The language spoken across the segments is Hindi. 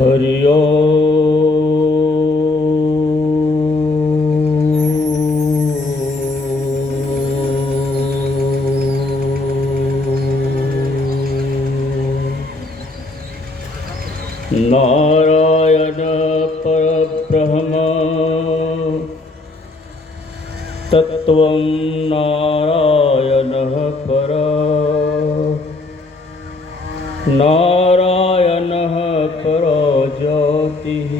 हरि नारायण परब्रह्म तत्त्वं नारायणः पर नारायणः परो ज्योतिः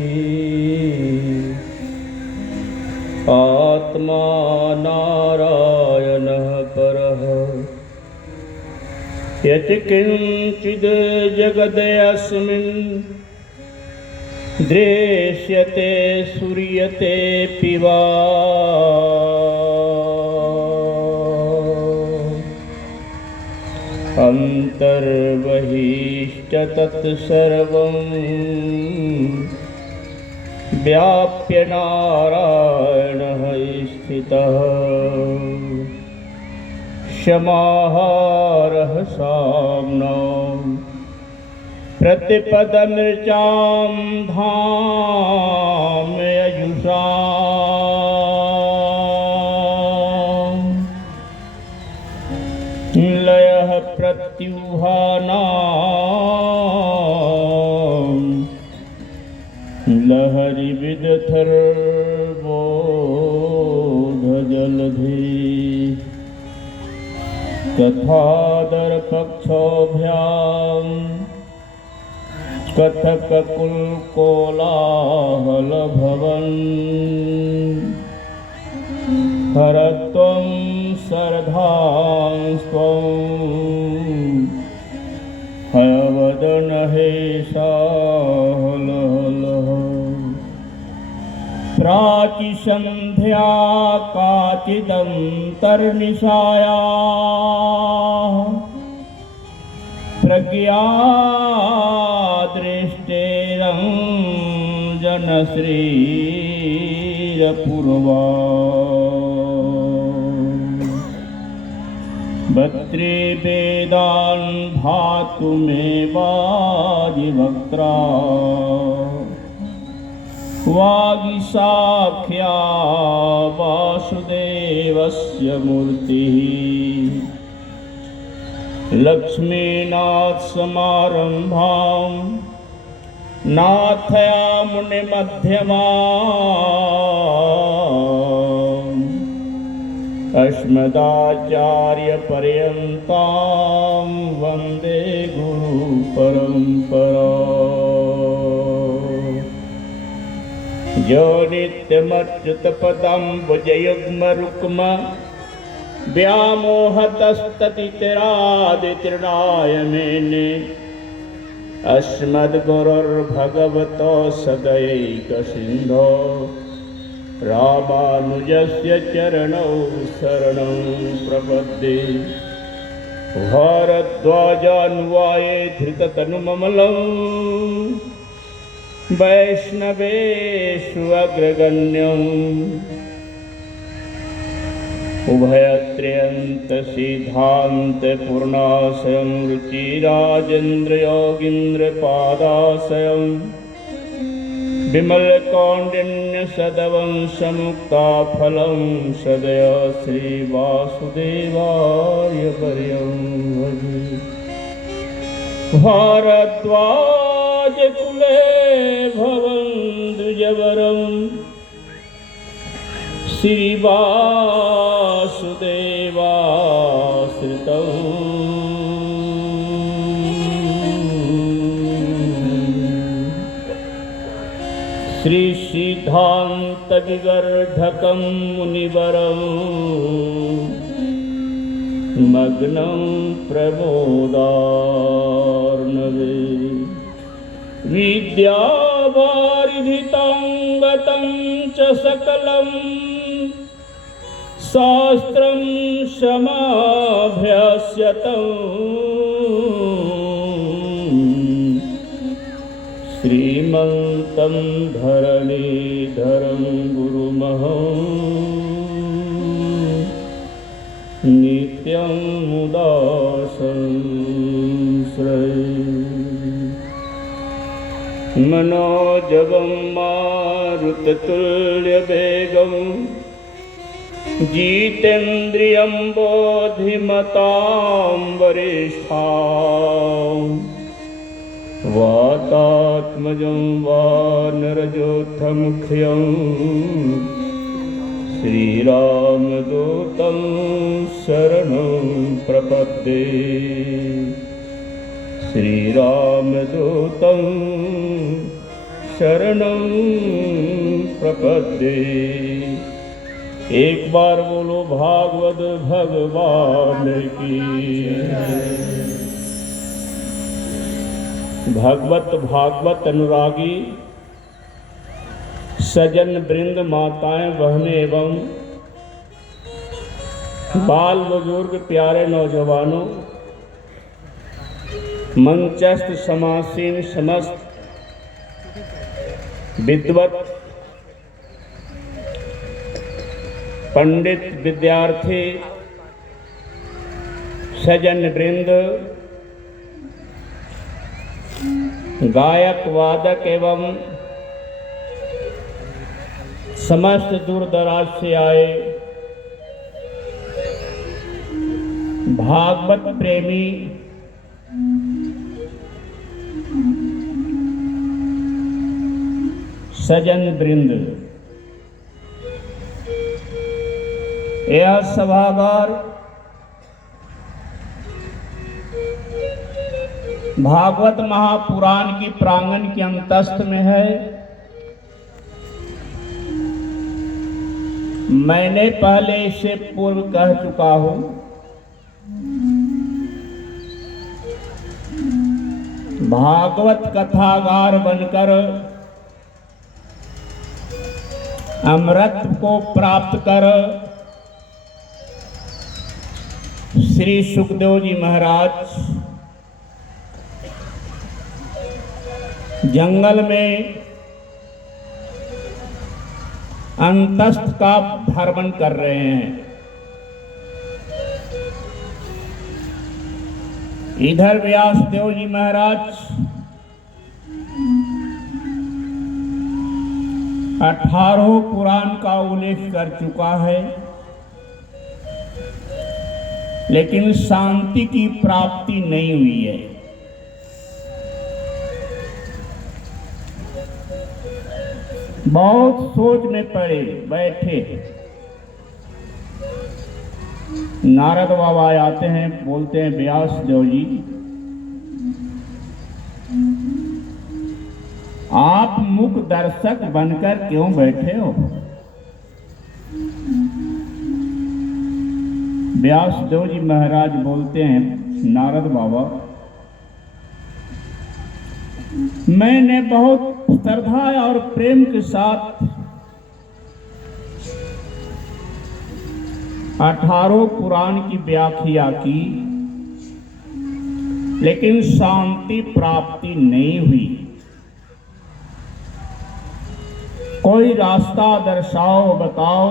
आत्मा नारायणः परः यत् किञ्चिद् जगदस्मिन् दृश्यते सूर्यते पिवा अन्तर्बहिश्च तत्सर्वं व्याप्य नारायणः स्थितः समाहारः साम्नां प्रतिपदमृचां धाम यजुषाम् लयः प्रत्युहानां लहरि विदथर्बोधजलधि कथादरपक्षोभ्यां कथककुलकोलाहलभवन् हरत्वं सरधां स्वं हयवदन हेशाहलहलः प्राचिसन्ध्या काचिदन्तर्निशायाः प्रज्ञादृष्टेरञ्जनश्रीरपूर्वा भद्रे वेदान् धातुमेवादिवक्त्रा वागीशाख्या वासुदेवस्य मूर्तिः लक्ष्मीनाथसमारम्भां नाथयामुनिमध्यमाम् अस्मदाचार्यपर्यन्तां वन्दे गुरुपरम्पराम् यो नित्यमच्युतपदाम्बुजयुग्मरुक्म व्यामोहतस्ततितरादितृणाय मेने अस्मद्गुरोर्भगवतो सदैकसिन्धो रामानुजस्य चरणौ शरणं प्रपद्ये भारद्वाजान्वाये धृततनुममलं वैष्णवेषु अग्रगण्यम् उभयत्र्यन्तसिद्धान्तपूर्णाशयं रुचिराजेन्द्रयोगीन्द्रपादाशयं विमलकौण्डिन्यसदवंशमुक्ताफलं सदय श्रीवासुदेवार्यवर्यं भजे भारद्वाजकुले भवन्द्विजवरम् श्रीवासुदेवाश्रितं श्रीसिद्धान्तविवर्धकं मुनिवरं मग्नं प्रमोदार्णवे विद्यावारिधितं गतं च सकलं शास्त्रं समाभ्यस्यतं श्रीमन्तं धरणीधरं गुरुमहं नित्यं मुदा संश्रये। मनोजवं मारुततुल्यवेगं जितेन्द्रियं बोधिमतां वरिष्ठाम् वातात्मजं वानरयोद्धमुख्यं श्रीरामदूतं शरणं प्रपद्ये। श्रीरामदूतं शरणं प्रपद्ये। एक बार बोलो भागवत भगवान की। भागवत अनुरागी सजन वृंद, माताएं, बहनें एवं बाल बुजुर्ग, प्यारे नौजवानों, मंचस्थ समासीन समस्त विद्वत पंडित, विद्यार्थी, सजन वृंद, गायक, वादक एवं समस्त दूर दराज से आए भागवत प्रेमी सजन वृंद, यह सभागार भागवत महापुराण की प्रांगण के अंतस्थ में है। मैंने पहले इससे पूर्व कह चुका हूं, भागवत कथागार बनकर अमृत को प्राप्त कर श्री सुखदेव जी महाराज जंगल में अंतस्थ का भ्रमण कर रहे हैं। इधर व्यासदेव जी महाराज 18 पुराण का उल्लेख कर चुका है, लेकिन शांति की प्राप्ति नहीं हुई है। बहुत सोच में पड़े बैठे, नारद बाबा आते हैं, बोलते हैं व्यास देव जी, आप मुख दर्शक बनकर क्यों बैठे हो? व्यास देव जी महाराज बोलते हैं, नारद बाबा, मैंने बहुत श्रद्धा और प्रेम के साथ 18 पुराण की व्याख्या की, लेकिन शांति प्राप्ति नहीं हुई। कोई रास्ता दर्शाओ, बताओ।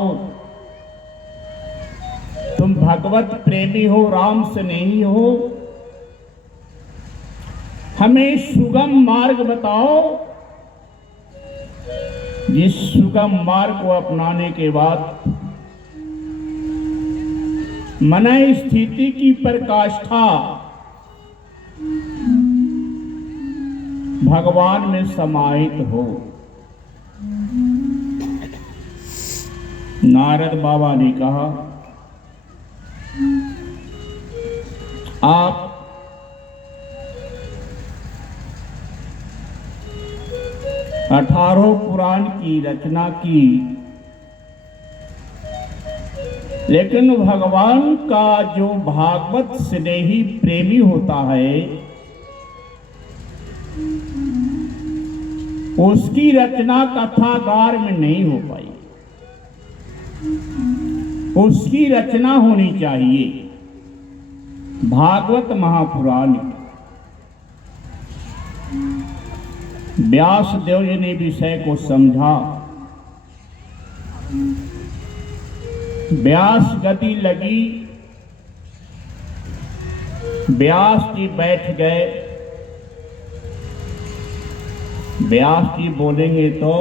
तुम भगवत प्रेमी हो, राम से नहीं हो, हमें सुगम मार्ग बताओ, जिस सुगम मार्ग को अपनाने के बाद मन स्थिति की पराकाष्ठा भगवान में समाहित हो। नारद बाबा ने कहा, आप 18 पुराण की रचना की, लेकिन भगवान का जो भागवत स्नेही प्रेमी होता है, उसकी रचना कथागार में नहीं हो पाई। उसकी रचना होनी चाहिए भागवत महापुराण। व्यास देव जी ने विषय को समझा। व्यास गति लगी, व्यास जी बैठ गए। व्यास जी बोलेंगे तो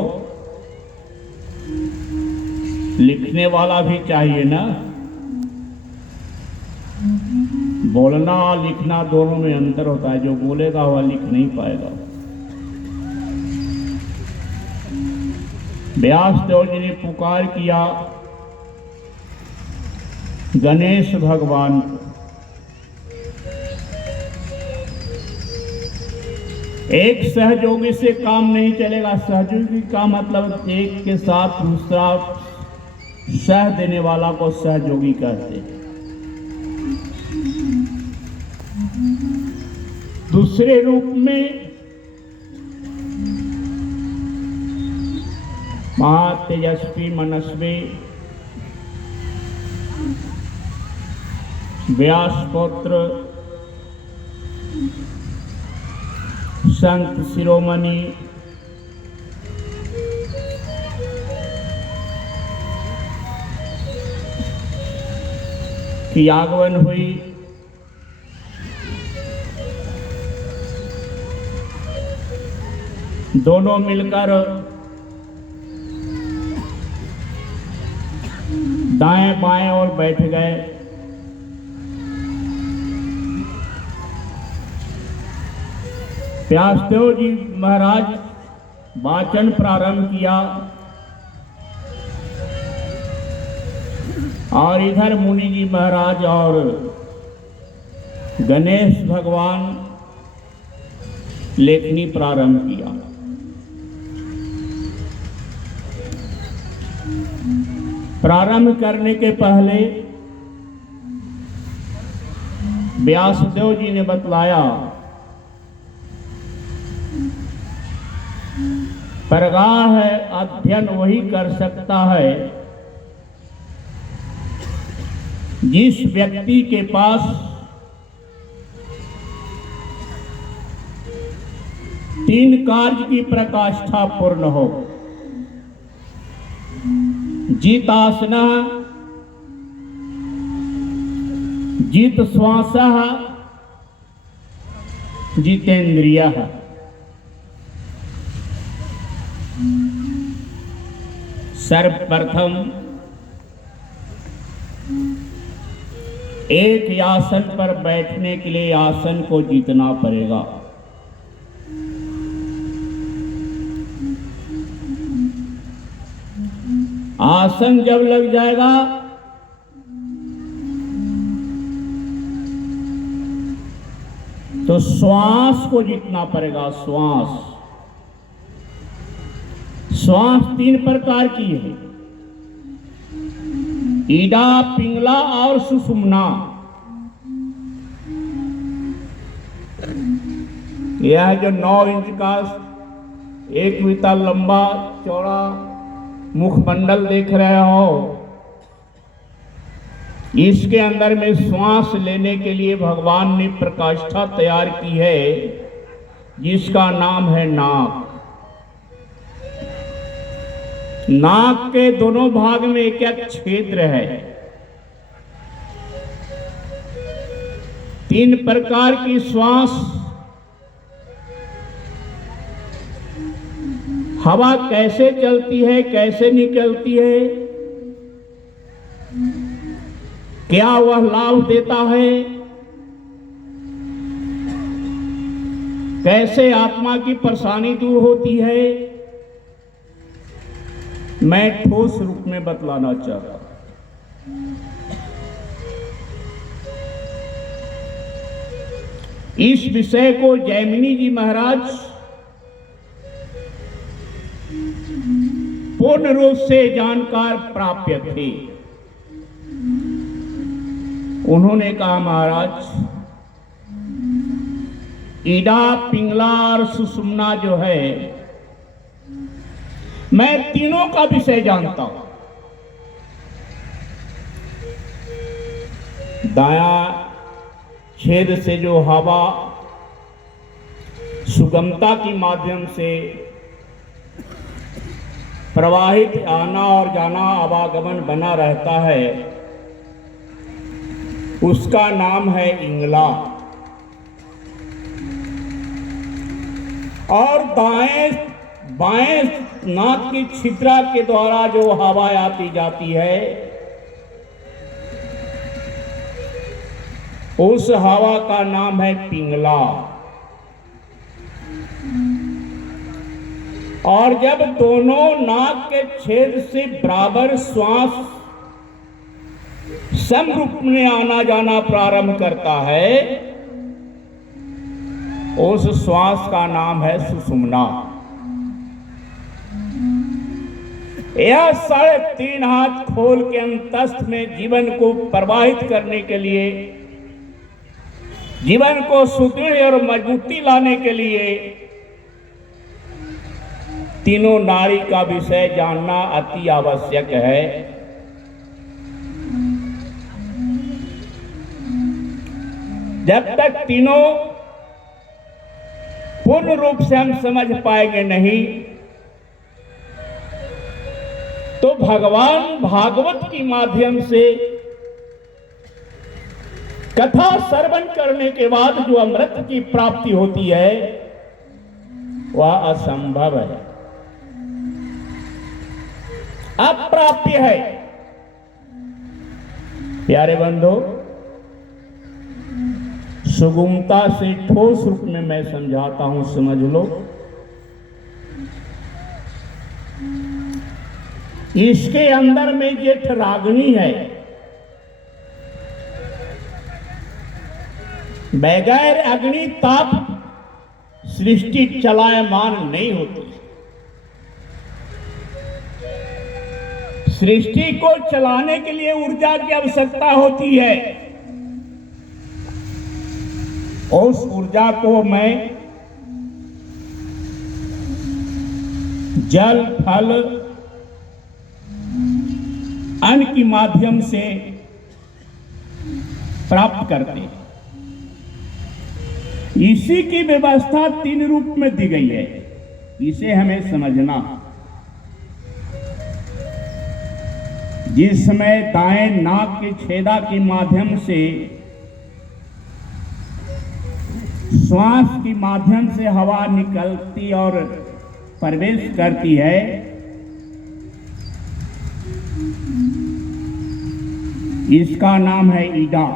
लिखने वाला भी चाहिए ना। बोलना और लिखना दोनों में अंतर होता है। जो बोलेगा वह लिख नहीं पाएगा। व्यास देव जी ने पुकार किया गणेश भगवान को। एक सहयोगी से काम नहीं चलेगा। सहयोगी का मतलब एक के साथ दूसरा सह देने वाला को सहयोगी कहते हैं। दूसरे रूप में महातेजस्वी मनस्वी व्यासपुत्र संत शिरोमणि की आगमन हुई। दोनों मिलकर दाएं बाएं और बैठ गए। व्यासदेव जी महाराज वाचन प्रारंभ किया और इधर मुनि जी महाराज और गणेश भगवान लेखनी प्रारंभ किया। प्रारंभ करने के पहले व्यासदेव जी ने बतलाया, परगाह है अध्ययन वही कर सकता है जिस व्यक्ति के पास तीन कार्य की प्रकाष्ठा पूर्ण हो। जितासना, जित श्वास, जितेंद्रिय। सर्वप्रथम एक आसन पर बैठने के लिए आसन को जीतना पड़ेगा। आसन जब लग जाएगा तो श्वास को जीतना पड़ेगा। श्वास तीन प्रकार की है, ईडा, पिंगला और सुषुम्ना। यह जो 9 इंच का 1 मीटर लंबा चौड़ा मुखमंडल देख रहे हो, इसके अंदर में श्वास लेने के लिए भगवान ने प्रकाष्ठा तैयार की है जिसका नाम है नाक। नाक के दोनों भाग में एक एक क्षेत्र है। 3 प्रकार की श्वास। हवा कैसे चलती है, कैसे निकलती है, क्या वह लाभ देता है, कैसे आत्मा की परेशानी दूर होती है, मैं ठोस रूप में बतलाना चाहता हूं। इस विषय को जैमिनी जी महाराज पूर्ण रूप से जानकार प्राप्य थे। उन्होंने कहा, महाराज, ईडा, पिंगला और सुषुम्ना जो है, मैं तीनों का विषय जानता हूं। दायां छेद से जो हवा सुगमता के माध्यम से प्रवाहित आना और जाना आवागमन बना रहता है, उसका नाम है इंगला। और दाएं बाएं नाक की छिद्रा के द्वारा जो हवा आती जाती है, उस हवा का नाम है पिंगला। और जब दोनों नाक के छेद से बराबर श्वास समरूप में आना जाना प्रारंभ करता है, उस श्वास का नाम है सुषुम्ना। यह 3.5 हाथ खोल के अंतस्थ में जीवन को प्रवाहित करने के लिए, जीवन को सुदृढ़ और मजबूती लाने के लिए तीनों नाड़ी का विषय जानना अति आवश्यक है। जब तक तीनों पूर्ण रूप से हम समझ पाएंगे नहीं, तो भगवान भागवत के माध्यम से कथा श्रवण करने के बाद जो अमृत की प्राप्ति होती है, वह असंभव है, अप्राप्य है। प्यारे बंधु, सुगमता से ठोस रूप में मैं समझाता हूं, समझ लो। इसके अंदर में जेठ रागिनी है, बगैर अग्नि ताप सृष्टि चलायमान नहीं होती। सृष्टि को चलाने के लिए ऊर्जा की आवश्यकता होती है। उस ऊर्जा को मैं जल, फल, अन्न के माध्यम से प्राप्त करते हैं। इसी की व्यवस्था 3 रूप में दी गई है, इसे हमें समझना। जिस समय दाएं नाक के छेदा के माध्यम से श्वास के माध्यम से हवा निकलती और प्रवेश करती है, इसका नाम है ईडा।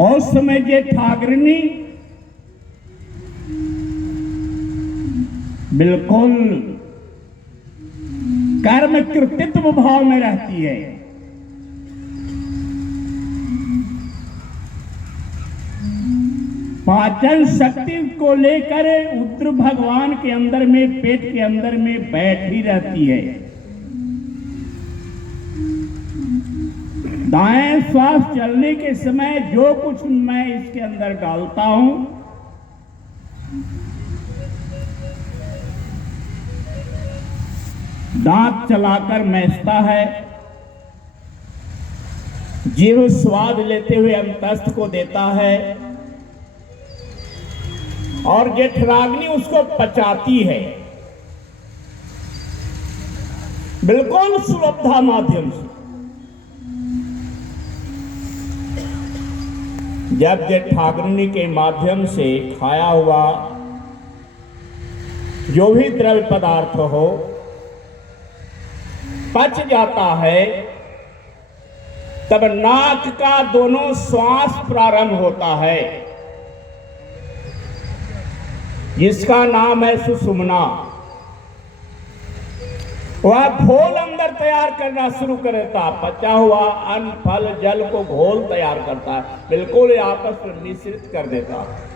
और समय जे ठाकरनी बिल्कुल कर्म कृतित्व भाव में रहती है। पाचन शक्ति को लेकर रुद्र भगवान के अंदर में, पेट के अंदर में बैठी रहती है। दाएं श्वास चलने के समय जो कुछ मैं इसके अंदर डालता हूं, दांत चलाकर मैसता है, जीव स्वाद लेते हुए अंतस्थ को देता है, और जेठराग्नि उसको पचाती है, बिल्कुल सुलभता माध्यम से। जब जेठाग्नि के माध्यम से खाया हुआ जो भी द्रव्य पदार्थ हो पच जाता है, तब नाक का दोनों श्वास प्रारंभ होता है, जिसका नाम है सुषुम्ना। वह घोल अंदर तैयार करना शुरू कर देता, पचा हुआ अन्न, फल, जल को घोल तैयार करता है, बिल्कुल आपस में मिश्रित कर देता है।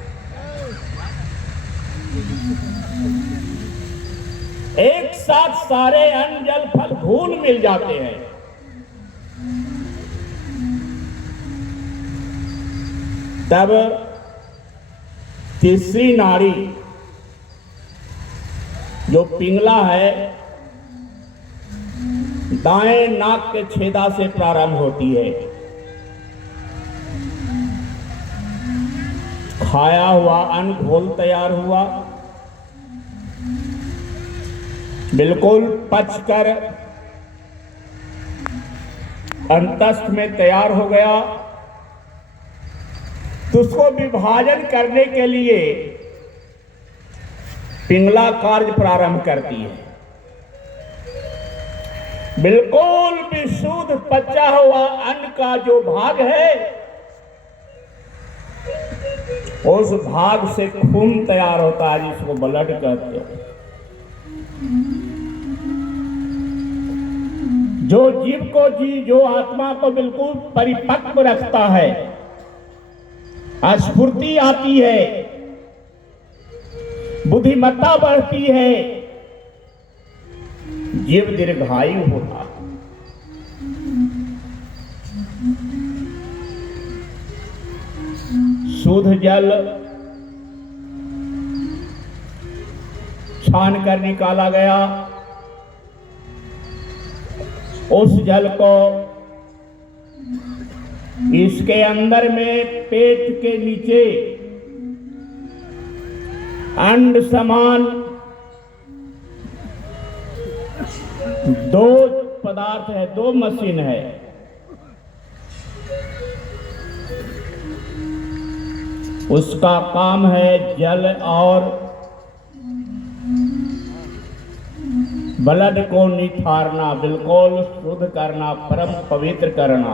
एक साथ सारे अन्न, जल, फल घुल मिल जाते हैं। तब तीसरी नाड़ी जो पिंगला है, दाएं नाक के छेदा से प्रारंभ होती है। खाया हुआ अन्न घोल तैयार हुआ, बिल्कुल पचकर अंतस्थ में तैयार हो गया। तो उसको विभाजन करने के लिए पिंगला कार्य प्रारंभ करती है। बिल्कुल विशुद्ध पचा हुआ अन्न का जो भाग है, उस भाग से खून तैयार होता है, जिसको ब्लड कहते हैं। जो जीव को जो आत्मा को बिल्कुल परिपक्व रखता है, स्फूर्ति आती है, बुद्धिमत्ता बढ़ती है, जीव दीर्घायु होता। शुद्ध जल छान कर निकाला गया। उस जल को इसके अंदर में पेट के नीचे अंड समान दो पदार्थ है, दो मशीन है। उसका काम है जल और ब्लड को निथारना, बिल्कुल शुद्ध करना, परम पवित्र करना,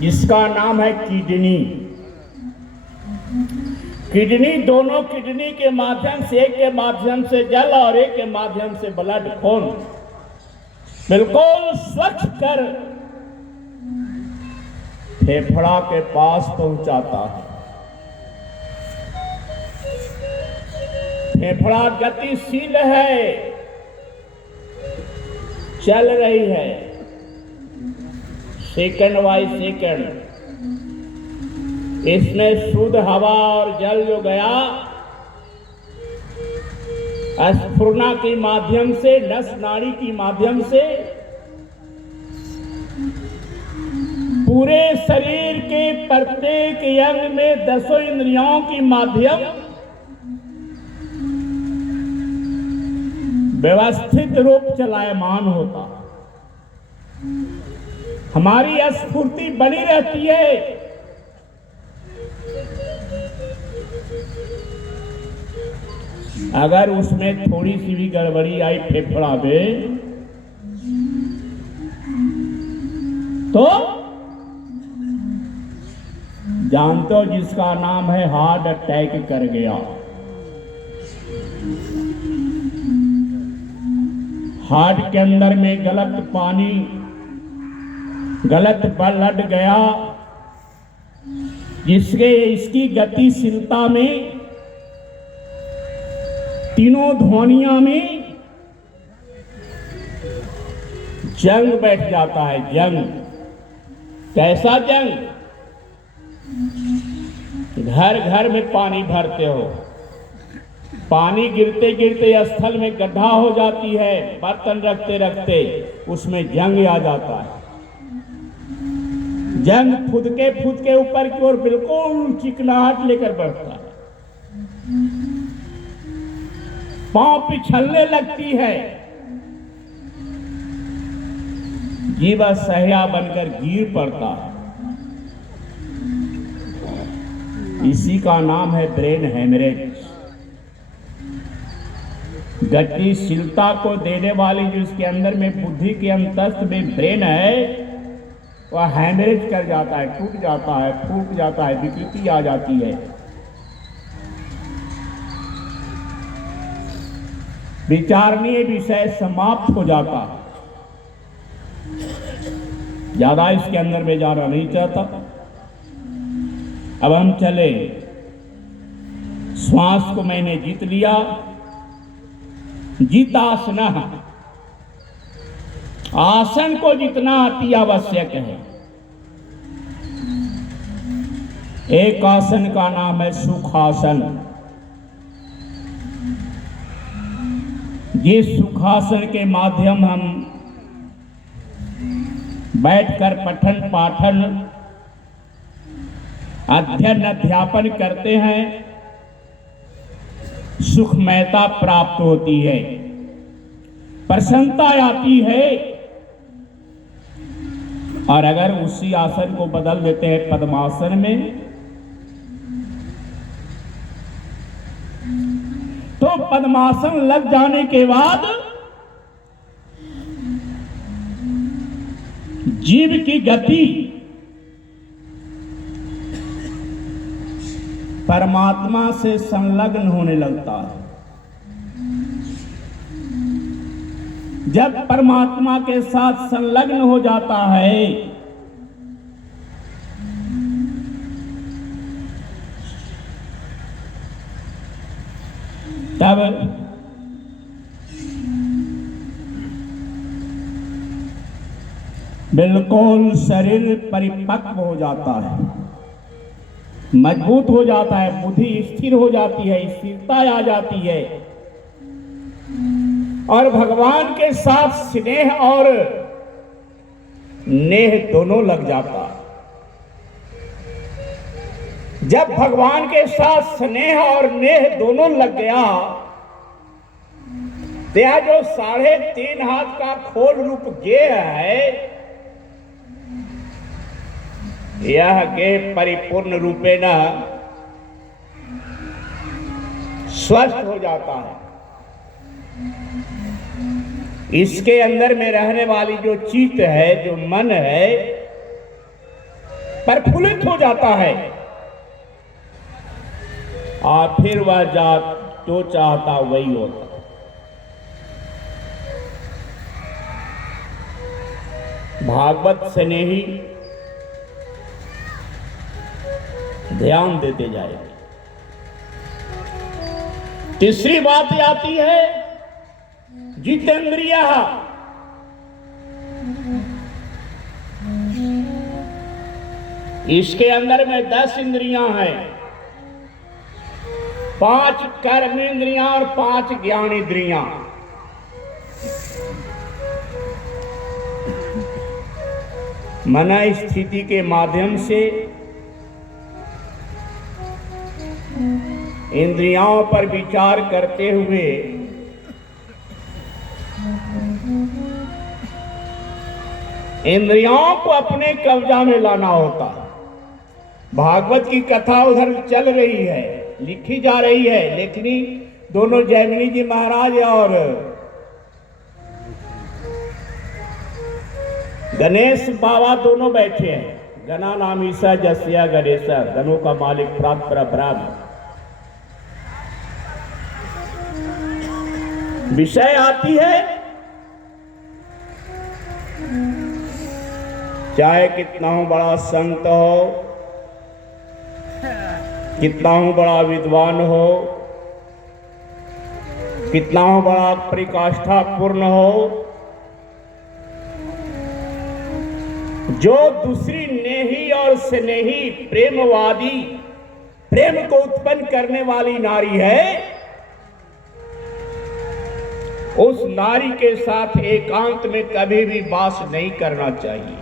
जिसका नाम है किडनी। किडनी, दोनों किडनी के माध्यम से, एक के माध्यम से जल और एक के माध्यम से ब्लड खून बिल्कुल स्वच्छ कर फेफड़ा के पास पहुंचाता है। फेफड़ा गतिशील है, चल रही है, सेकंड बाय सेकंड। इसमें शुद्ध हवा और जल जो गया, स्फुरना के माध्यम से, नस नाड़ी की माध्यम से पूरे शरीर के प्रत्येक अंग में 10 इंद्रियों की माध्यम व्यवस्थित रूप चलायमान होता। हमारी स्फूर्ति बनी रहती है। अगर उसमें थोड़ी सी भी गड़बड़ी आई फेफड़ा में, तो जानते हो जिसका नाम है हार्ट अटैक कर गया। हार्ट के अंदर में गलत पानी, गलत ब्लड गया, जिसके इसकी गतिशीलता में, तीनों ध्वनियों में जंग बैठ जाता है। जंग, कैसा जंग? घर घर में पानी भरते हो, पानी गिरते गिरते स्थल में गड्ढा हो जाती है, बर्तन रखते रखते उसमें जंग आ जाता है। जंग फुदके ऊपर की ओर बिल्कुल चिकनाहट लेकर बढ़ता है, पांव पिछलने लगती है, जीव असह्या बनकर गिर पड़ता है। इसी का नाम है ब्रेन हेमरेज। गतिशीलता को देने वाली जो इसके अंदर में बुद्धि के अंतस्थ में ब्रेन है, वह हेमरेज कर जाता है, टूट जाता है, फूट जाता है, विकृति आ जाती है। विचारणीय विषय समाप्त हो जाता। ज्यादा इसके अंदर में जाना नहीं चाहता। अब हम चले। श्वास को मैंने जीत लिया। जीतासन, आसन को जितना अति आवश्यक है। एक आसन का नाम है सुखासन। जिस सुखासन के माध्यम हम बैठकर पठन पाठन अध्ययन अध्यापन करते हैं, सुखमयता प्राप्त होती है, प्रसन्नता आती है। और अगर उसी आसन को बदल देते हैं पद्मासन में, तो पद्मासन लग जाने के बाद जीव की गति परमात्मा से संलग्न होने लगता है। जब परमात्मा के साथ संलग्न हो जाता है, तब बिल्कुल शरीर परिपक्व हो जाता है, मजबूत हो जाता है, बुद्धि स्थिर हो जाती है, स्थिरता आ जाती है और भगवान के साथ स्नेह और नेह दोनों लग जाता है। जब भगवान के साथ स्नेह और नेह दोनों लग गया, तो यह जो 3.5 हाथ का खोल रूप गेय है, यह गेय परिपूर्ण रूपे न स्वस्थ हो जाता है। इसके अंदर में रहने वाली जो चित्त है, जो मन है, प्रफुल्लित हो जाता है और फिर वह जो चाहता वही होता। भागवत स्नेही ध्यान देते जाएंगे। तीसरी बात आती है जितेंद्रिय। इसके अंदर में 10 इंद्रियां हैं, 5 कर्म इंद्रियां और 5 ज्ञान इंद्रियां। मन स्थिति के माध्यम से इंद्रियों पर विचार करते हुए इंद्रियों को अपने कब्जा में लाना होता है। भागवत की कथा उधर चल रही है, लिखी जा रही है, लेकिन दोनों जैमिनी जी महाराज और गणेश बाबा दोनों बैठे हैं। गणा नाम ईसा जस्या गणेशा, गणों का मालिक प्राप्त पर अपराध। विषय आती है, चाहे कितना हो बड़ा संत हो, कितना हो बड़ा विद्वान हो, कितना हो बड़ा परिकाष्ठा पूर्ण हो, जो दूसरी नेही और स्नेही प्रेमवादी, प्रेम को उत्पन्न करने वाली नारी है, उस नारी के साथ एकांत में कभी भी वास नहीं करना चाहिए।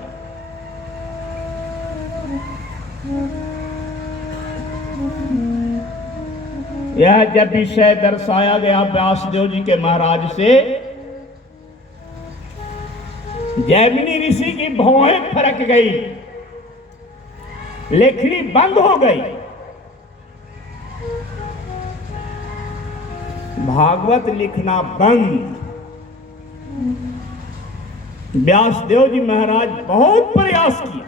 यह जब विषय दर्शाया गया व्यासदेव जी के महाराज से, जैमिनी ऋषि की भौहें फरक गई, लेखनी बंद हो गई। भागवत लिखना बंद। व्यासदेव जी महाराज बहुत प्रयास किया,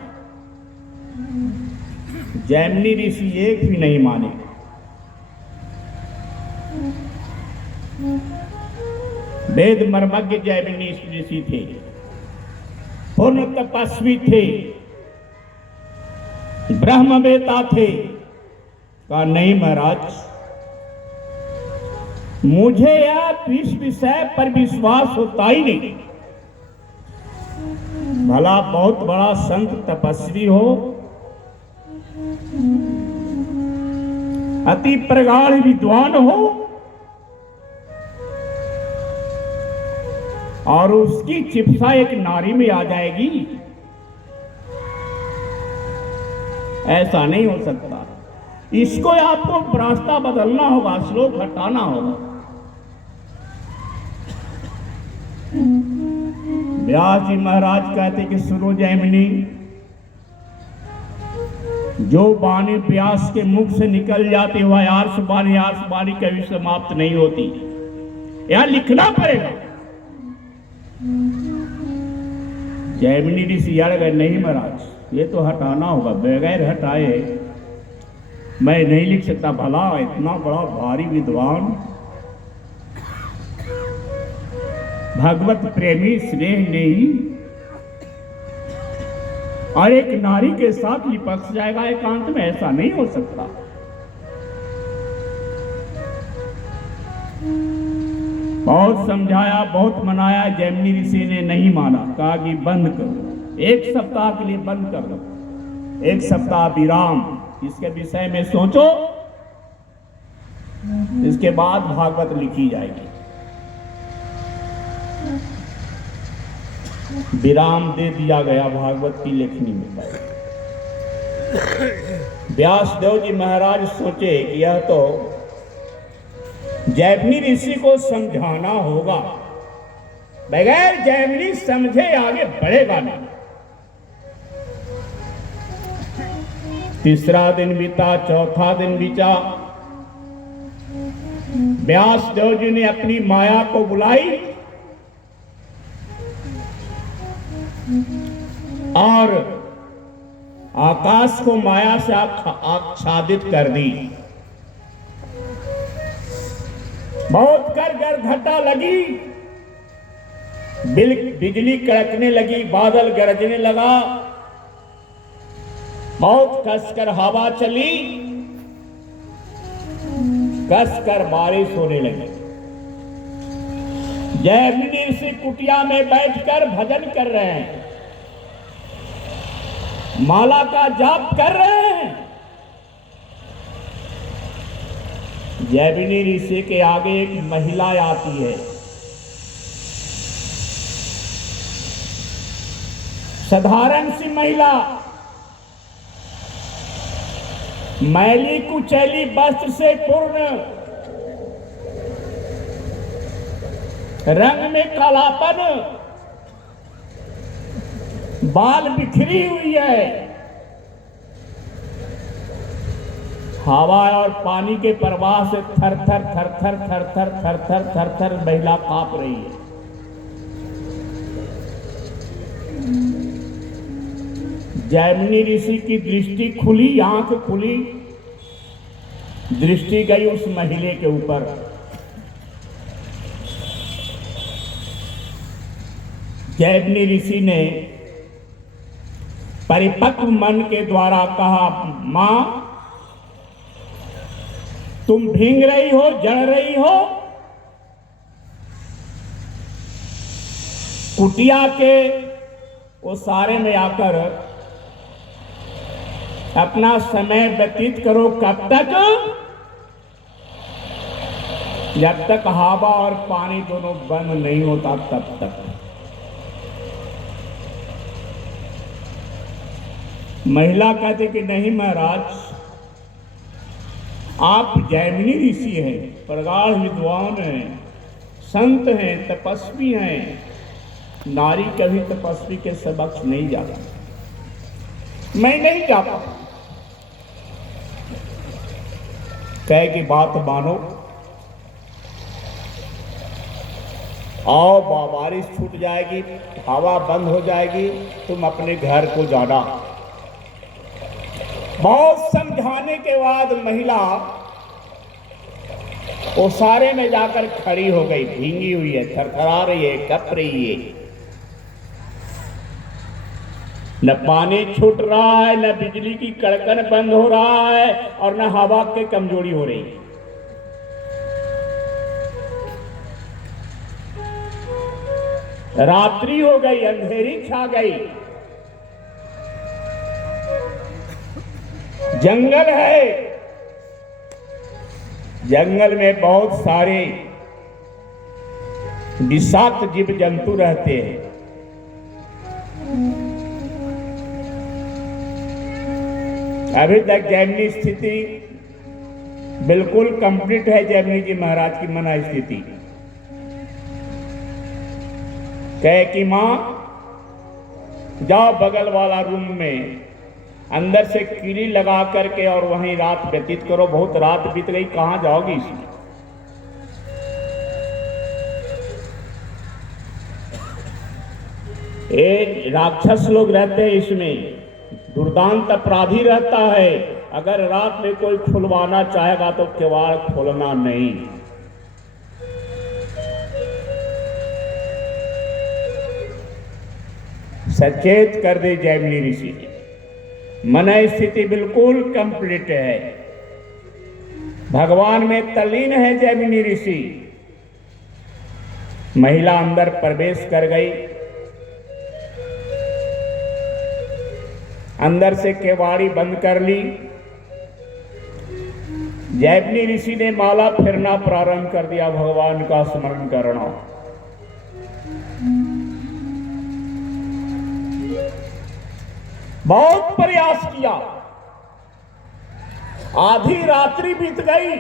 जैमिनी ऋषि एक भी नहीं माने। वेद मर्मज्ञ जैमिनी ऋषि थे, पूर्ण तपस्वी थे, ब्रह्मवेता थे। कहा नहीं महाराज, मुझे यह इस विषय पर विश्वास होता ही नहीं। भला बहुत बड़ा संत तपस्वी हो, अति प्रगाढ़ विद्वान हो, और उसकी चिप्सा एक नारी में आ जाएगी, ऐसा नहीं हो सकता। इसको आपको रास्ता बदलना होगा, श्लोक हटाना होगा। व्यास जी महाराज कहते कि सुनो जैमिनी, जो वाणी व्यास के मुख से निकल जाती वह आर्ष वाणी कभी समाप्त नहीं होती, यहां लिखना पड़ेगा। जैमिनी ऋषि अड़ गए, नहीं महाराज ये तो हटाना होगा, बगैर हटाए मैं नहीं लिख सकता। भला इतना बड़ा भारी विद्वान, भगवत प्रेमी, स्नेह नहीं, और एक नारी के साथ लिपट जाएगा एकांत में, ऐसा नहीं हो सकता। बहुत समझाया, बहुत मनाया, जैमिनी ऋषि ने नहीं माना। कहा कि बंद करो, 1 सप्ताह के लिए बंद कर दो, 1 सप्ताह विराम, इसके विषय में सोचो, इसके बाद भागवत लिखी जाएगी। विराम दे दिया गया भागवत की लेखनी में। व्यासदेव जी महाराज सोचे कि यह तो जैमिनी ऋषि को समझाना होगा, बगैर जैमिनी समझे आगे बढ़ेगा नहीं। तीसरा दिन बीता, चौथा दिन बीता, व्यासदेव जी ने अपनी माया को बुलाई और आकाश को माया से आच्छादित कर दी। बहुत कर घटा लगी, बिजली कड़कने लगी, बादल गरजने लगा, बहुत कसकर हवा चली, कसकर बारिश होने लगी। जैमिनी ऋषि कुटिया में बैठकर भजन कर रहे हैं, माला का जाप कर रहे हैं। जैमिनी ऋषि के आगे एक महिला आती है, साधारण सी महिला, मैली कुचैली वस्त्र से पूर्ण, रंग में कालापन, बाल बिखरी हुई है। हवा और पानी के प्रवाह से थर थर थर थर थर थर थर थर थर थर महिला कांप रही है। जैमिनी ऋषि की दृष्टि खुली, आंख खुली, दृष्टि गई उस महिला के ऊपर। जैमिनी ऋषि ने परिपक्व मन के द्वारा कहा, मां तुम भींग रही हो, जल रही हो, कुटिया के वो सारे में आकर अपना समय व्यतीत करो। कब तक? जब तक हवा और पानी दोनों बंद नहीं होता तब तक। महिला कहते कि नहीं महाराज, आप जैमिनी ऋषि हैं, प्रगाढ़ विद्वान हैं, संत हैं, तपस्वी हैं, नारी कभी तपस्वी के समक्ष नहीं जाता, मैं नहीं जाता। कहे कि बात मानो, आओ, बारिश छूट जाएगी, हवा बंद हो जाएगी, तुम अपने घर को जाना। बहुत समझाने के बाद महिला ओसारे में जाकर खड़ी हो गई, भींगी हुई है, थरथरा रही है, कप रही है। न पानी छूट रहा है, न बिजली की कड़कन बंद हो रहा है, और न हवा की कमजोरी हो रही है। रात्रि हो गई, अंधेरी छा गई, जंगल है, जंगल में बहुत सारे विषाक्त जीव जंतु रहते हैं। अभी तक जैमिनी स्थिति बिल्कुल कंप्लीट है। जैमिनी जी महाराज की मना स्थिति कहे कि मां जाओ बगल वाला रूम में अंदर से कीड़ी लगा करके और वहीं रात व्यतीत करो। बहुत रात बीत गई, कहां जाओगी इसमें। एक राक्षस लोग रहते हैं इसमें, दुर्दांत अपराधी रहता है। अगर रात में कोई खुलवाना चाहेगा तो किवाड़ खोलना नहीं। सचेत कर दे जैमिनी ऋषि जी। मन स्थिति बिल्कुल कंप्लीट है, भगवान में तल्लीन है जैमिनी ऋषि। महिला अंदर प्रवेश कर गई, अंदर से केवाड़ी बंद कर ली। जैमिनी ऋषि ने माला फिरना प्रारंभ कर दिया, भगवान का स्मरण करना। बहुत प्रयास किया, आधी रात्रि बीत गई।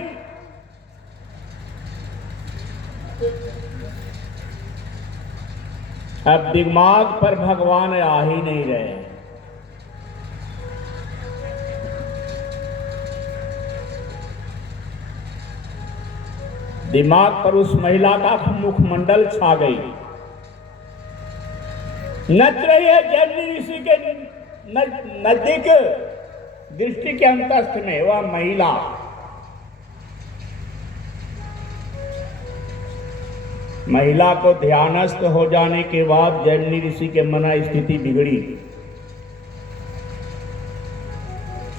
अब दिमाग पर भगवान आ ही नहीं रहे। दिमाग पर उस महिला का मुखमंडल छा गई। नच रही है जैमिनी ऋषि के नजदीक, दृष्टि के अंतस्थ में वह महिला। महिला को ध्यानस्थ हो जाने के बाद जैमिनी ऋषि के मना स्थिति बिगड़ी।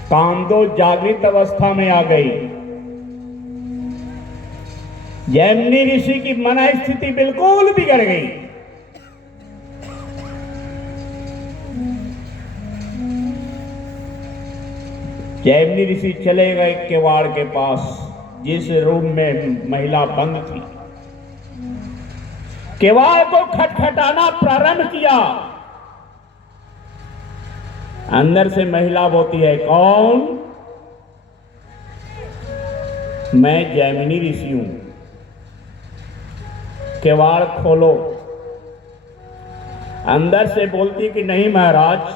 कामदो जागृत अवस्था में आ गई। जैमिनी ऋषि की मना स्थिति बिल्कुल बिगड़ गई। जैमिनी ऋषि चले गए केवाड़ के पास, जिस रूम में महिला बंद थी। केवाड़ को खटखटाना प्रारंभ किया। अंदर से महिला बोलती है, कौन? मैं जैमिनी ऋषि हूं, केवाड़ खोलो। अंदर से बोलती कि नहीं महाराज,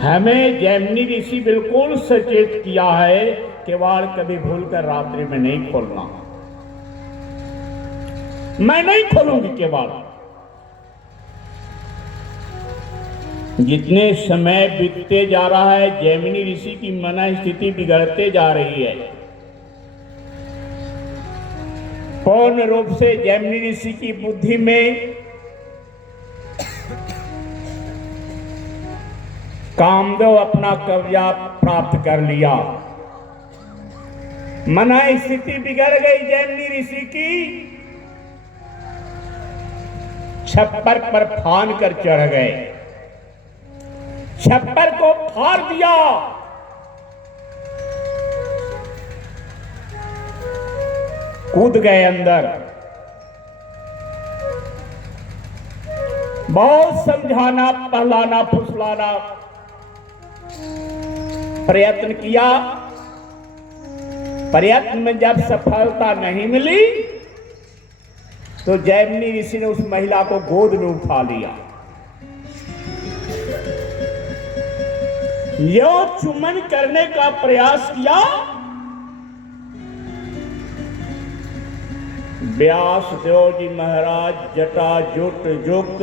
हमें जैमिनी ऋषि बिल्कुल सचेत किया है, केवाड़ कभी भूलकर रात्रि में नहीं खोलना। मैं नहीं खोलूंगी केवाड़। जितने समय बीतते जा रहा है, जैमिनी ऋषि की मना स्थिति बिगड़ते जा रही है। पूर्ण रूप से जैमिनी ऋषि की बुद्धि में कामदेव अपना कब्जा प्राप्त कर लिया। मना स्थिति बिगड़ गई जैमिनी ऋषि की। छप्पर पर फान कर चढ़ गए, छप्पर को फाड़ दिया। कूद गए अंदर। बहुत समझाना, पहलाना, फुसलाना प्रयत्न किया। प्रयत्न में जब सफलता नहीं मिली तो जैमिनी ऋषि ने उस महिला को गोद में उठा लिया। यो चुम्बन करने का प्रयास किया। व्यासदेव जी महाराज जटाजुट युक्त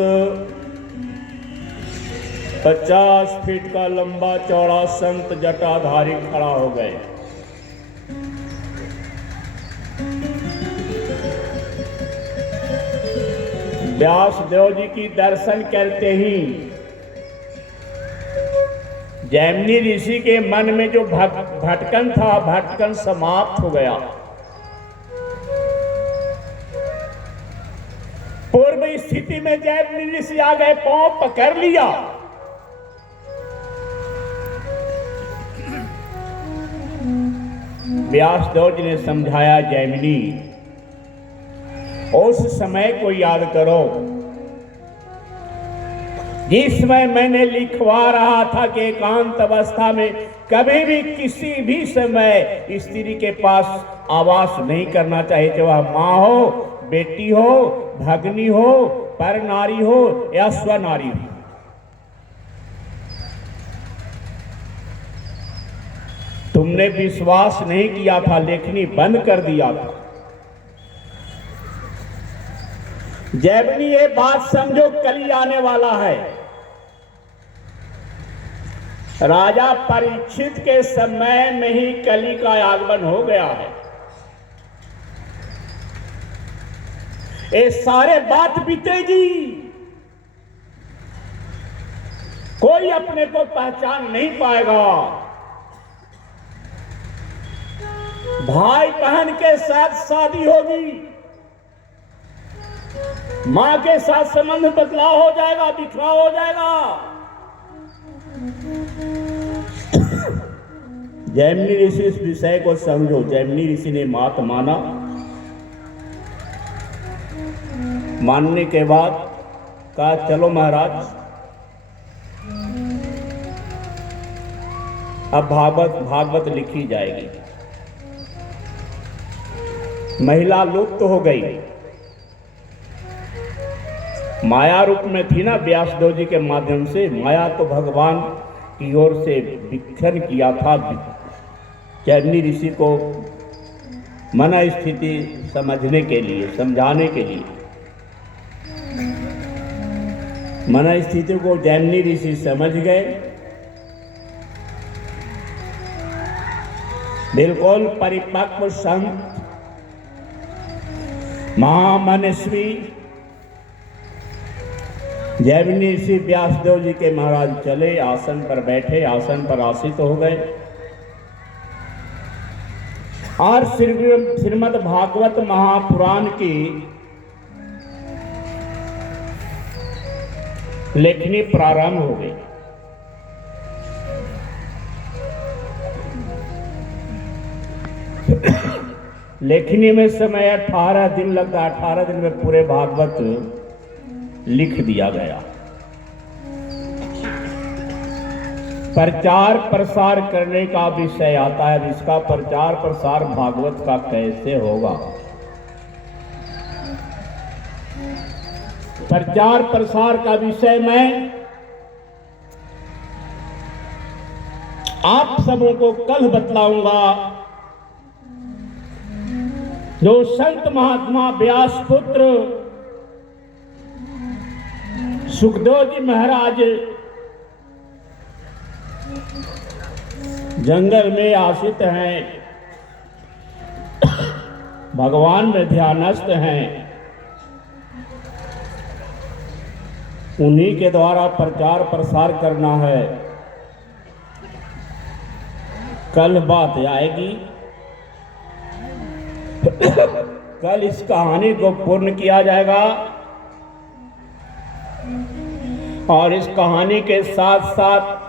50 फीट का लंबा चौड़ा संत जटाधारी खड़ा हो गए। व्यासदेव जी की दर्शन करते ही जैमिनी ऋषि के मन में जो भटकन था, भटकन समाप्त हो गया। पूर्व स्थिति में जैमिनी ऋषि आ गए, पांव पकड़ लिया। व्यासदेव जी ने समझाया, जैमिनी उस समय को याद करो जिसमें मैंने लिखवा रहा था कि एकांत अवस्था में कभी भी किसी भी समय स्त्री के पास आवास नहीं करना चाहिए, चाहे वह माँ हो, बेटी हो, भगनी हो, पर नारी हो या स्वनारी हो। तुमने विश्वास नहीं किया था, लेखनी बंद कर दिया था। जैमिनी ये बात समझो, कली आने वाला है। राजा परीक्षित के समय में ही कली का आगमन हो गया है। ये सारे बात बीतेगी, कोई अपने को पहचान नहीं पाएगा। भाई बहन के साथ शादी होगी, मां के साथ संबंध बदलाव हो जाएगा, बिखराव हो जाएगा। जैमिनी ऋषि इस विषय को समझो। जैमिनी ऋषि ने मात माना, मानने के बाद कहा चलो महाराज, अब भागवत लिखी जाएगी। महिला लुप्त हो गई, माया रूप में थी ना, व्यासदेव जी के माध्यम से। माया तो भगवान की ओर से विखंड किया था जैमिनी ऋषि को मन स्थिति समझने के लिए, समझाने के लिए। मन स्थिति को जैमिनी ऋषि समझ गए, बिल्कुल परिपक्व संत महामनस्वी जैमिनी ऋषि व्यासदेव जी के महाराज चले, आसन पर बैठे, आसन पर आसीन हो गए और श्रीमद् भागवत महापुराण की लेखनी प्रारंभ हो गई। लेखनी में समय 18 दिन लगता, 18 दिन में पूरे भागवत लिख दिया गया। प्रचार प्रसार करने का विषय आता है, इसका प्रचार प्रसार भागवत का कैसे होगा। प्रचार प्रसार का विषय मैं आप सबों को कल बतलाऊंगा। जो संत महात्मा व्यास पुत्र सुखदेव जी महाराज जंगल में आश्रित हैं, भगवान में ध्यानस्थ हैं, उन्हीं के द्वारा प्रचार प्रसार करना है। कल बात आएगी, कल इस कहानी को पूर्ण किया जाएगा और इस कहानी के साथ साथ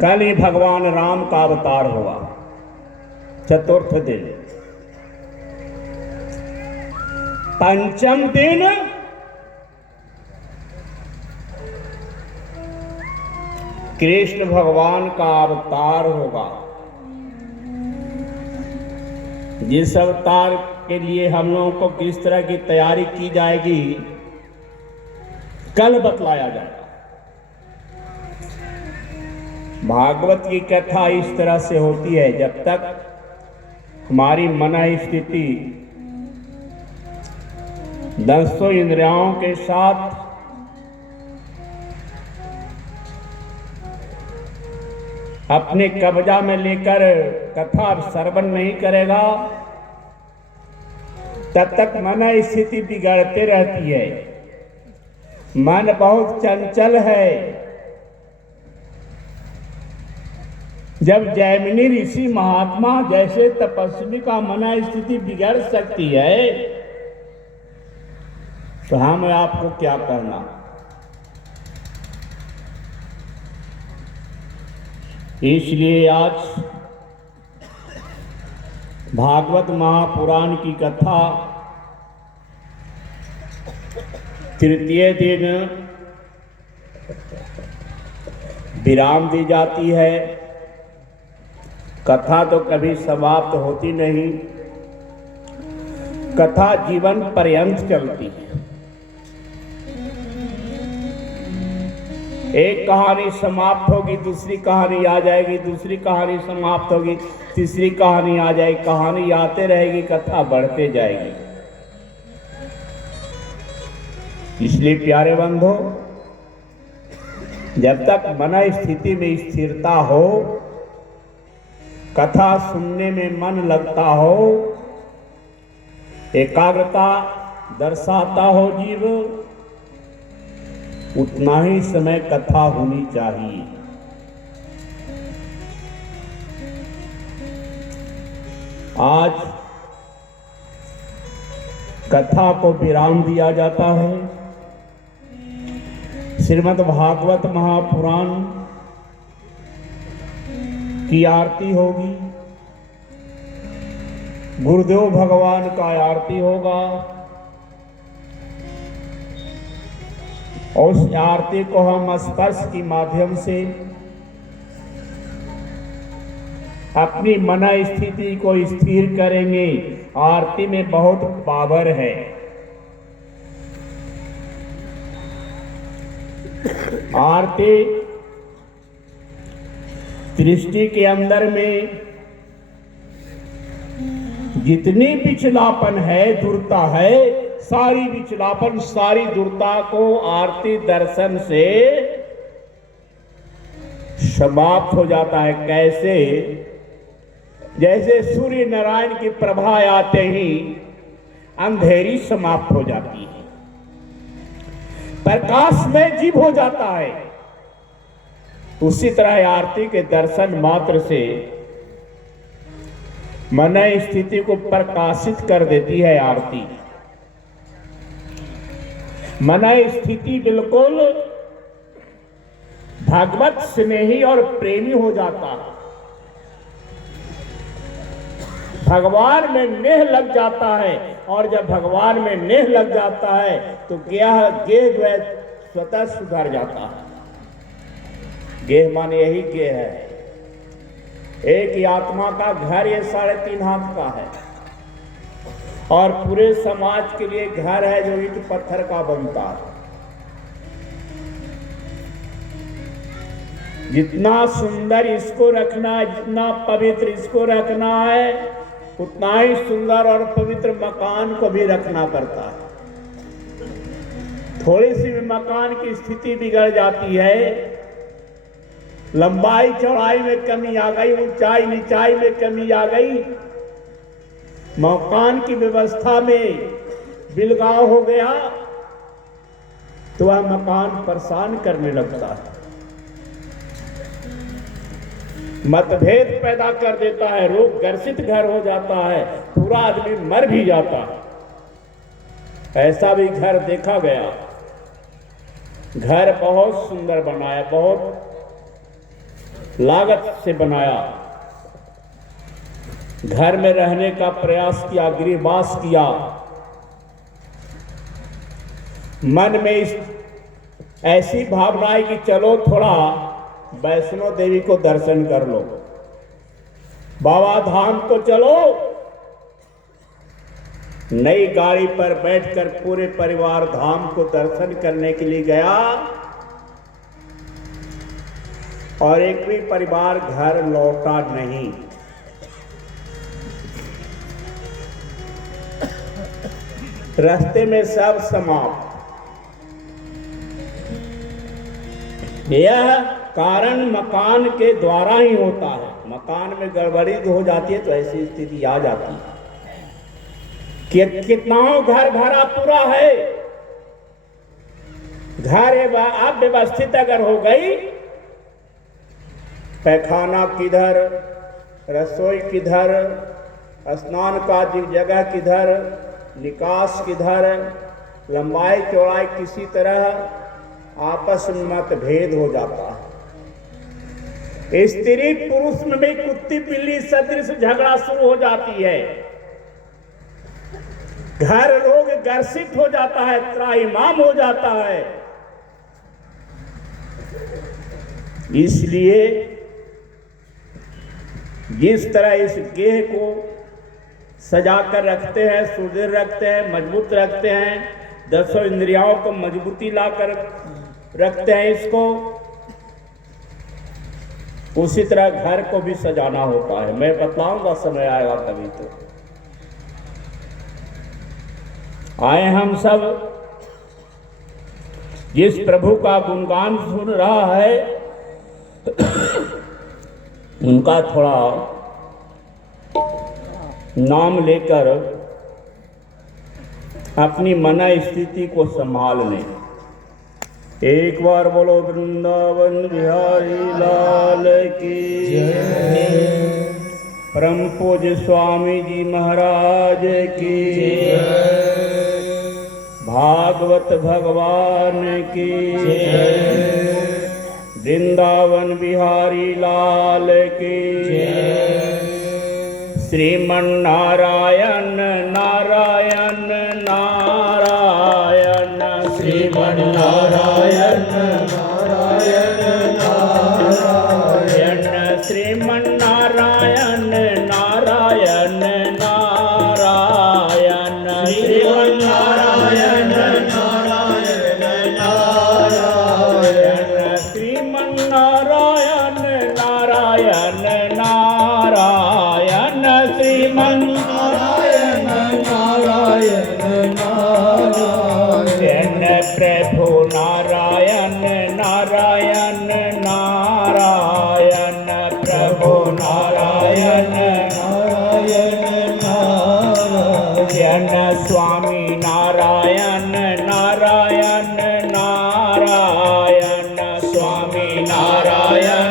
कल ही भगवान राम का अवतार हुआ, चतुर्थ दिन। पंचम दिन कृष्ण भगवान का अवतार होगा। जिस अवतार के लिए हम लोगों को किस तरह की तैयारी की जाएगी कल बतलाया जाएगा। भागवत की कथा इस तरह से होती है, जब तक हमारी मन स्थिति दसों इंद्रियों के साथ अपने कब्जा में लेकर कथा श्रवण नहीं करेगा, तब तक मन स्थिति बिगड़ते रहती है। मन बहुत चंचल है। जब जैमिनी ऋषि महात्मा जैसे तपस्वी का मन स्थिति बिगड़ सकती है, तो हम आपको क्या कहना। इसलिए आज भागवत महापुराण की कथा तृतीय दिन विराम दी जाती है। कथा तो कभी समाप्त होती नहीं, कथा जीवन पर्यंत चलती है। एक कहानी समाप्त होगी, दूसरी कहानी आ जाएगी, दूसरी कहानी समाप्त होगी, तीसरी कहानी आ जाएगी, कहानी आते रहेगी, कथा बढ़ते जाएगी। इसलिए प्यारे बंधो, जब तक मन स्थिति में स्थिरता हो, कथा सुनने में मन लगता हो, एकाग्रता दर्शाता हो जीव, उतना ही समय कथा होनी चाहिए। आज कथा को विराम दिया जाता है। श्रीमद् भागवत महापुराण की आरती होगी, गुरुदेव भगवान का आरती होगा, और उस आरती को हम स्पर्श के माध्यम से अपनी मन स्थिति को स्थिर करेंगे। आरती में बहुत पावर है। आरती दृष्टि के अंदर में जितनी विचलापन है, दुर्ता है, सारी विचलापन, सारी दुर्ता को आरती दर्शन से समाप्त हो जाता है। कैसे? जैसे सूर्य नारायण की प्रभा आते ही अंधेरी समाप्त हो जाती है, प्रकाश में जीव हो जाता है। उसी तरह आरती के दर्शन मात्र से मन स्थिति को प्रकाशित कर देती है। आरती मन स्थिति बिल्कुल भगवत स्नेही और प्रेमी हो जाता है, भगवान में नेह लग जाता है। और जब भगवान में नेह लग जाता है तो गेह जो है स्वतः सुधर जाता है। गेह माने यही गेह है। एक ही आत्मा का घर ये 3.5 हाथ का है, और पूरे समाज के लिए घर है जो ईंट पत्थर का बनता है। जितना सुंदर इसको रखना है, जितना पवित्र इसको रखना है, उतना ही सुंदर और पवित्र मकान को भी रखना पड़ता है। थोड़ी सी भी मकान की स्थिति बिगड़ जाती है, लंबाई चौड़ाई में कमी आ गई, ऊंचाई नीचाई में कमी आ गई, मकान की व्यवस्था में बिलगाव हो गया, तो वह मकान परेशान करने लगता है, मतभेद पैदा कर देता है, रोग ग्रसित घर हो जाता है, पूरा आदमी मर भी जाता है। ऐसा भी घर देखा गया। घर बहुत सुंदर बनाया, बहुत लागत से बनाया, घर में रहने का प्रयास किया, गृहवास किया, मन में ऐसी भावना है कि चलो थोड़ा वैष्णो देवी को दर्शन कर लो, बाबा धाम को चलो। नई गाड़ी पर बैठकर पूरे परिवार धाम को दर्शन करने के लिए गया, और एक भी परिवार घर लौटा नहीं। रास्ते में सब समाप्त। यह कारण मकान के द्वारा ही होता है। मकान में गड़बड़ी हो जाती है तो ऐसी स्थिति आ जाती है कि कितना घर भरा पूरा है, घर अव्यवस्थित अगर हो गई, पैखाना किधर, रसोई किधर, स्नान का जगह किधर, निकास किधर, लंबाई चौड़ाई किसी तरह आपस में मतभेद हो जाता है। स्त्री पुरुष में भी कुत्ती बिल्ली सदृश झगड़ा शुरू हो जाती है। घर रोग ग्रसित हो जाता है, त्राहिमाम हो जाता है। इसलिए जिस तरह इस गेह को सजा कर रखते हैं, सुदृढ़ रखते हैं, मजबूत रखते हैं, 10 इंद्रियों को मजबूती लाकर रखते हैं इसको, उसी तरह घर को भी सजाना होता है। मैं बतलाऊंगा, समय आएगा कभी तो। आए हम सब जिस प्रभु का गुणगान सुन रहा है उनका थोड़ा नाम लेकर अपनी मन स्थिति को संभाल लें। एक बार बोलो वृंदावन बिहारी लाल की जय। परम पूज्य स्वामी जी महाराज की जय। भागवत भगवान की जय। वृंदावन बिहारी लाल की जय। श्रीमन नारायण नारायण नारायण, श्रीमन नारायण नारायण नारायण, श्रीमन नारायण नारायण नारायण, श्रीमन नारायण नारायण नारायण, श्रीमन नारायण नारायण नारायण, श्रीमन नारायण नारायण नारायण, प्रभु नारायण नारायण नारायण, प्रभु नारायण नारायण नारायण, स्वामी नारायण नारायण नारायण, स्वामी नारायण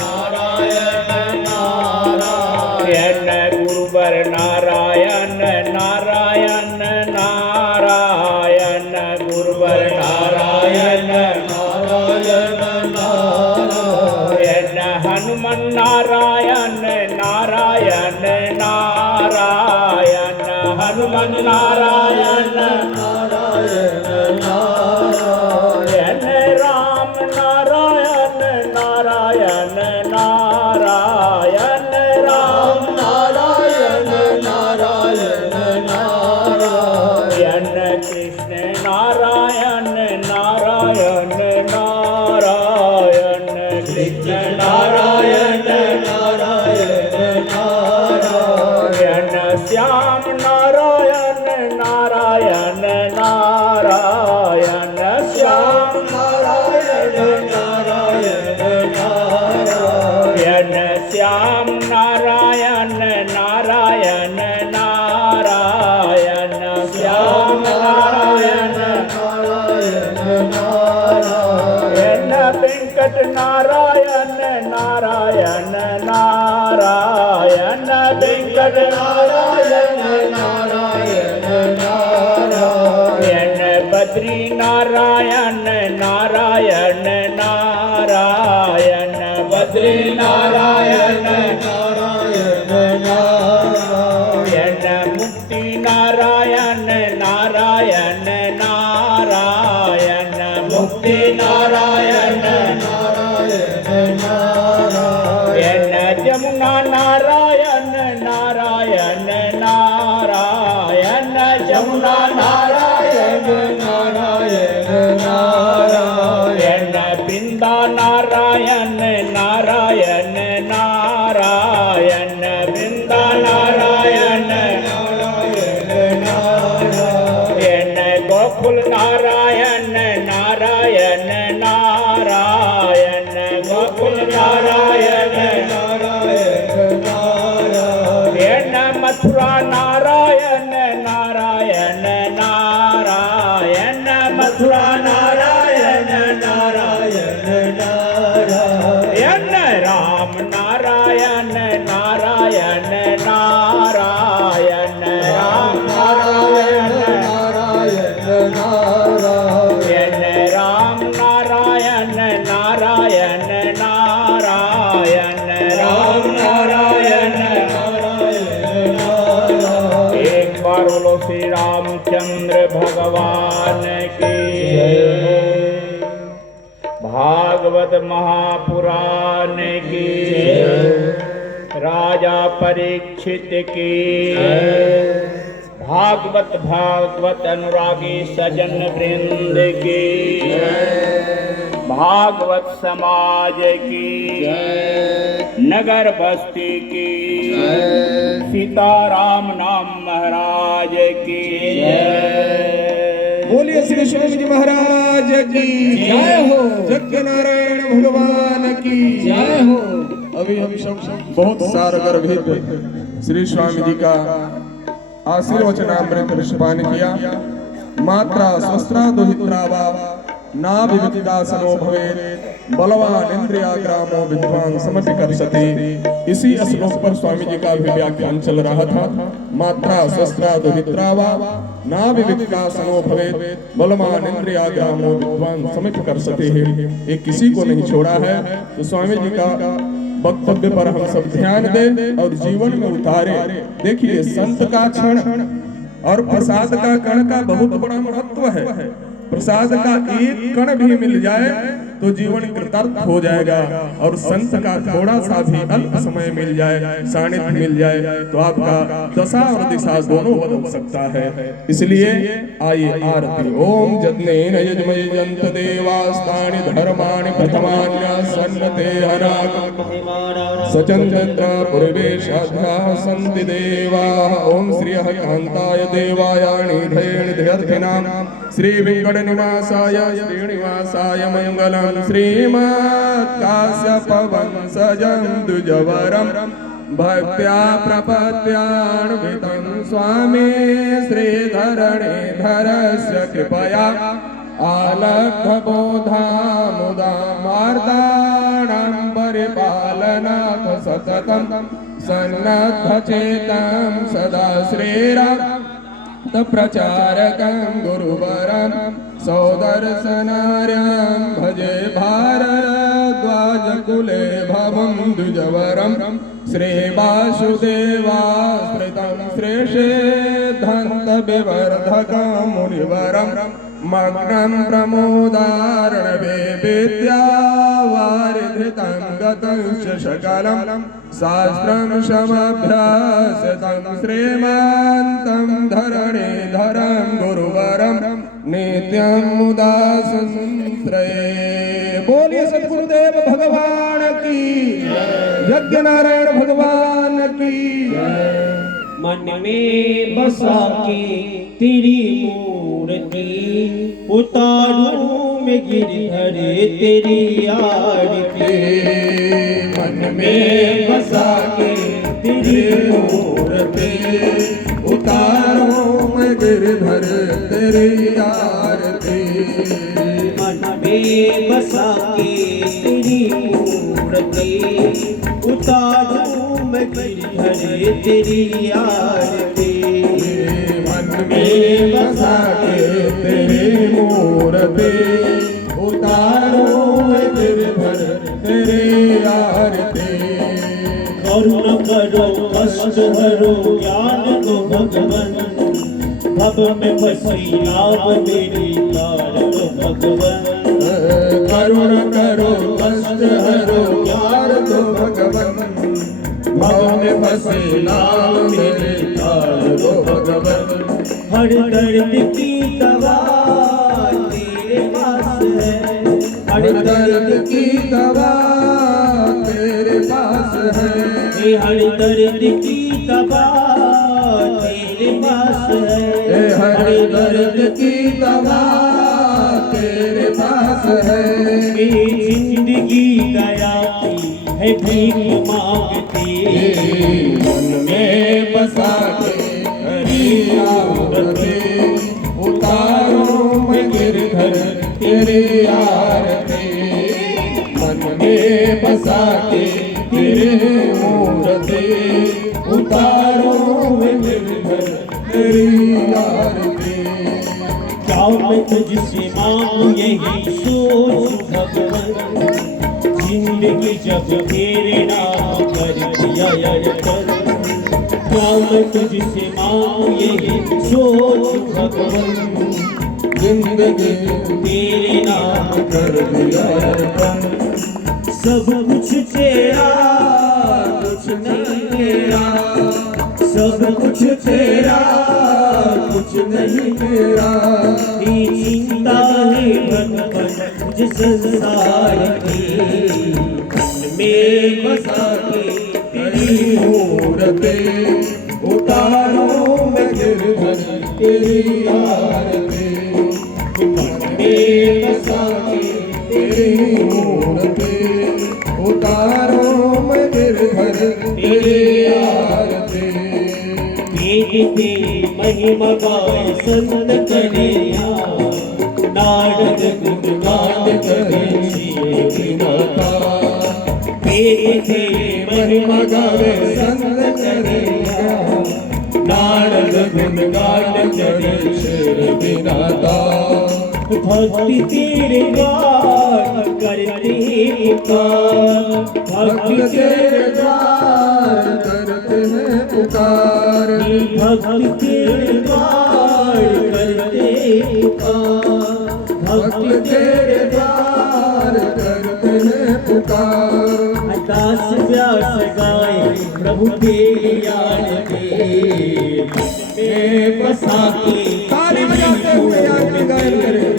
नारायण नारायण, गुरुवर नारायण नारायण नारायण, गुरुवर नारायण नारायण नारायण, हनुमान नारायण नारायण नारायण, हनुमान नारायण नारायण नारायण, राम नारायण नारायण नारायण, राम नारायण नारायण नारायण, कृष्ण नारायण नारायण नारायण, कृष्ण नारायण नारायण नारायण, श्याम नारायण नारायण नारायण, श्याम नारायण नारायण नारायण, श्याम नारायण नारायण नारायण, श्याम नारायण नारायण नारायण, वेंकट नारायण नारायण नारायण, वेंकट नारायण नारायण नारायण, बद्री नारायण नारायण नारायण, बद्री नारायण नारायण नारायण, मुक्ति नारायण नारायण नारायण, मुक्ति नारायण नारायण नारायण, जमुना नारायण नारायण नारायण, जमुना नारायण नारायण नारायण, वृंदा नारायण नारायण नारायण, वृंदा नारायण नारायण नारायण, गोकुल नारायण नारायण नारायण, गोकुल नारायण नारायण नारायण, मथुरा नारायण नारायण नारायण, मथुरा नारायण नारायण नारायण, राम नारायण नारायण नारायण, राम नारायण नारायण नारायण, राम नारायण नारायण नारायण, राम नारायण नारायण नारायण, भगवान की जय। भागवत महापुराण की जय। राजा परीक्षित की जय। भागवत अनुरागी सजन वृंद की जय। भागवत समाज की जय। नगर बस्ती की जय। सीताराम नाम महाराज की जय। बोलिए श्री स्वामी जी महाराज की जय हो। यज्ञ नारायण भगवान की जय हो। अभी हम सब बहुत सारा गर्भित श्री स्वामी जी का आशीर्वचनामृत ऋषपान किया। मात्रा स्वस्त्रा दुहित्रा वा नाभिविद्यासनो भवेत् बलवान इंद्रियाग्रामो विद्वान समपि कर्षति। इसी श्लोक पर स्वामी जी का भी व्याख्यान चल रहा था। मात्रा स्वस्त्रा दुहित्रा वा नाभिविद्यासनो भवेत् बलवान इंद्रियाग्रामो विद्वान समपि कर्षति है। ये किसी को नहीं छोड़ा है। तो स्वामी जी का वक्तव्य पर हम सब ध्यान दें और जीवन में उतारे। देखिए संत का क्षण और प्रसाद का कण का बहुत बड़ा महत्व है। प्रसाद का एक कण भी मिल जाए तो जीवन कृतार्थ हो जाएगा और संत का थोड़ा सा भी अल्प समय मिल जाए, सानिध्य मिल जाए तो आपका दशा और दिशा दोनों बदल सकता है। इसलिए आइए आरती। ओम जज्ञेन यजमयन्त देवास्तानि धर्माणि प्रथमान्य सन्नते हराक सचन्द्र पूर्वेशाध्या सन्ति देवाः। ओम श्री कान्ताय देवायाणि धैर्यर्थिनां श्री वेंकट निवासाय श्रीनिवासाय मंगलम। श्रीमत्काश्यप वंशजं द्विजवरं भक्त्या प्रपद्यान्वितं स्वामी श्रीधरणीधरस्य कृपया आलब्धबोधा मुदा मार्ताणां परिपालनाथ सततं सन्नद्धचेतं सदा श्रीराम प्रचारकं गुरुवरं सौदर्शनार्यं भजे भारद्वाजकुले भवं द्विजवरं श्रीवासुदेवाश्रितं श्रीसिद्धान्त विवर्धकं मुनिवरं मग्नं प्रमोदार्णवे विद्यावारिधृतं गतंश्च सकलं शास्त्रं समभ्यासितं श्रीमन्तं धरणीधरं गुरुवरं नित्यं मुदा संश्रये। बोलिए सद्गुरुदेव भगवान की यज्ञ नारायण भगवान की। मन में बसा के तेरी मूर्ति उतारूं मैं गिरधर तेरी आरती। मन में बसा के तेरी मूर्ति उतारूं मैं गिरधर तेरी आरती। मन में बसा के तेरी मूर्ति उतारूं मैं गिरधर तेरी आरती। मन में बसा के तेरी मूर्ति उतारूं मैं गिरधर तेरी आरती। करुण करो कष्ट हरो ज्ञान दो भगवन भव में फंसी नाव मेरी तार दो भगवन। करुण करो कष्ट हरो यार दो भगवन भव में फंसी नाव मेरी तार दो भगवन। हर दर्द की दवा तेरे पास है। हर दर्द की दवा तेरे पास है। हर दर्द की दवा तेरे पास है। हर दर्द की दवा तेरे पास है। जिंदगी दया की है भीख मांगती। मन में बसा के हरी आरती उतारूं मैं गिरधर तेरी आरती। मन में बसा के तेरी मूर्ति उतारूं मैं गिरधर तेरी आरती। क्या मैं तुझसे मांगू यही सोच भगवन। जिंदगी जब तेरे नाम कर दिया कर। क्या मैं तुझसे मांगू यही सोच भगवन। जिंदगी तेरे नाम कर दिया अर्पण। सब कुछ तेरा कुछ नहीं मेरा, सब कुछ तेरा कुछ नहीं मेरा ये चिंता है भगवान मुझे संसार की, मन में बसा के तेरी मूर्ति उतारो मैं गिरधर तेरी आरती। मन में बसा के तेरी मूर्ति उतारो मैं गिरधर तेरी आरती। तेरी महिमा गाय संत करे नारद गुणगान करे श्री माता। तेरी महिमा गावे संत करे नारद गुणगान करे श्री नाता। भक्ति तेरे द्वार करते पुकार, भक्ति तेरे द्वार करते हैं पुकार। भक्ति तेरे द्वार करते पुकार, भक्ति तेरे द्वार करते हैं पुकार। दास व्यास गाए प्रभु तेरी आरती, में बसा के ताली बजाते हुए आरती गाए करें।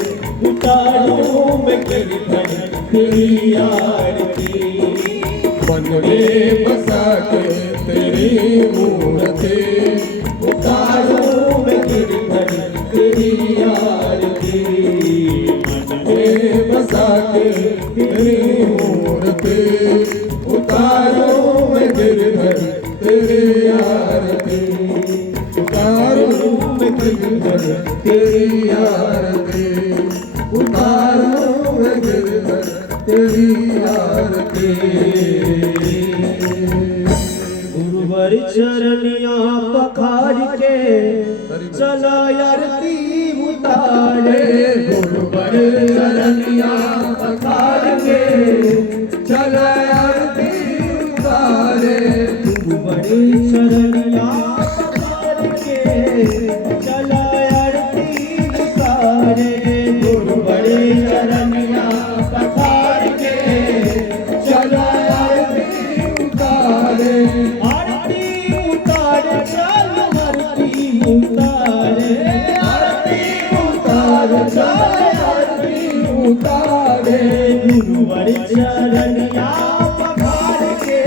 उतारो मैं गिरधर तेरी आरती। मन में बसा के तेरी मूर्ति उतारो मैं गिरधर तेरी आरती। मन में बसा के तेरी मूर्ति उतारो मैं गिरधर तेरी आरती। उतारो मैं गिरधर तेरी आरती। उतारो मैं गिरधर तेरी आरती। गुरुवर चरनिया पखाड़ के चला आरती उतारे। गुरुवर चरनिया पखाड़ के चला आरती उतारे। गुरुवर चरनिया पखाड़ के चला आरती उतारे। गुरुवर चरनिया पखाड़ के चला आरती उतारे। आरती उतारे चल आरती उतारे। आरती उतारे चल आरती उतारे। गुरुवर चरनिया पखाड़ के